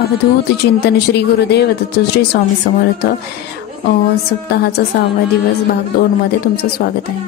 अवधूत चिंतन श्री गुरुदेव दत्त श्री स्वामी समर्थ सप्ताहाचा 6वा दिवस भाग 2 मध्ये तुमचं स्वागत आहे.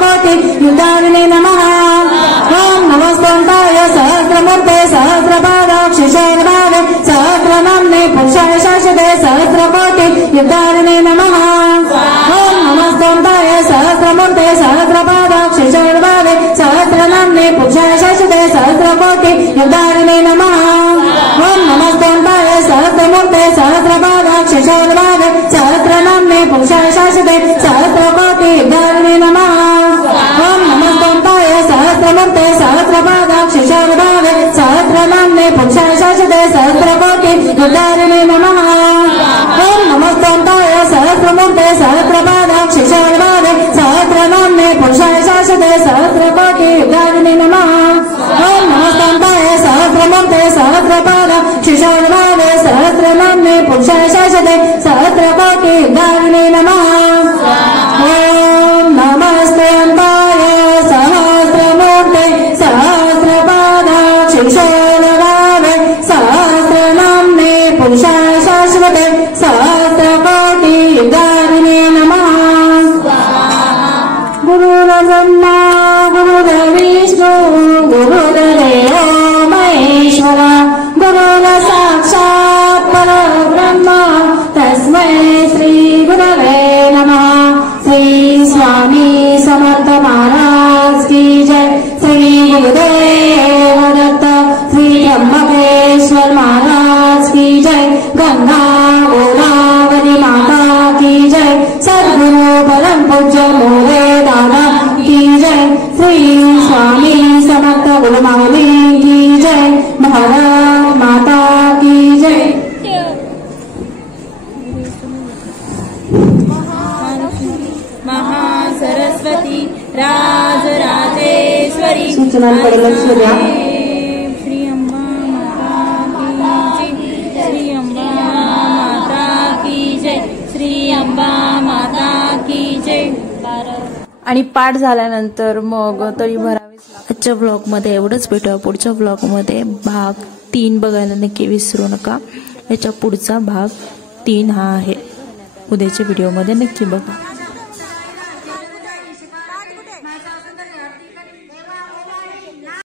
सहस्रकोटि युगाग्ने नमः। ओम नमस्तोन्ताय सहस्रमूर्ते सहस्रपादाक्षिशोर्भावे सहस्रनाम्ने पुरुषाय शाश्वते सहस्रकोटि युगाग्ने नमः। ओम नमस्तोन्ताय सहस्रमूर्ते सहस्रपादाक्षिशोर्भावे सहस्रनाम्ने पुरुषाय शाश्वते सहस्रकोटि युगाग्ने नमः। ओम नमस्तोन्ताय सहस्रमूर्ते सहस्रपादाक्षिशोर्भावे सहस्रनाम्ने पुरुषाय शाश्वते सहस्रकोटि युगाग्ने नमः। ओम नमस्तोन्ताय सहस्रमूर्ते सहस्रपादाक्षिशोर्भावे सहस्रनाम्ने पुरुषाय शाश्वते सहस्रकोटि युगाग्ने नमः। ओम नमस्तोन्ताय सहस्रमूर्ते सहस्रपादाक्षिशोर्भावे सहस्रनाम्ने पुरुषाय शाश्वते सहस्रकोटि युगाग्ने नमः। ओम नमस्तोन्ताय सहस्रमूर्ते सहस्रपादाक्षिशोर्भावे सहस्रनाम्ने पुरुषाय शाश्वते सहस्रकोटि युगाग्ने नमः। ओम नमस्तोन्ताय सहस्रमूर्ते सहस्रपादाक्षिशोर्भावे सहस्रनाम्ने पुरुषाय शाश्वते सहस्रकोटि युगाग्ने नमः। गुरुर्ब्रह्मा गुरुर्विष्णु गुरुर्देवो महेश्वरा गुरुर्साक्षात् परब्रह्म तस्मै श्री गुरवे नमः। श्री स्वामी समर्थ महाराज की जय। श्री गुरुदेव दत्त श्री त्र्यंबकेश्वर महाराज की जय। गंगा गोदावरी माता की जय। सद्गुरु परम पूज्य मोरे दादा की जय। श्री स्वामी समर्थ गुरुमाऊली की जय। भारत माता की जय। महासरस्वती राजराजेश्वरी सूचनांकडे लक्ष द्या। श्री अंबा माता की जय। श्री अंबा माता की जय। श्री अंबा माता की जय। आणि पाठ झाल्यानंतर मग तळी भरावीच लागते. आजच्या ब्लॉगमध्ये एवढंच. भेटूया पुढच्या ब्लॉगमध्ये. भाग 3 बघायला नक्की विसरू नका. याच्या पुढचा भाग 3 हा आहे. उद्याच्या व्हिडिओमध्ये नक्की बघा.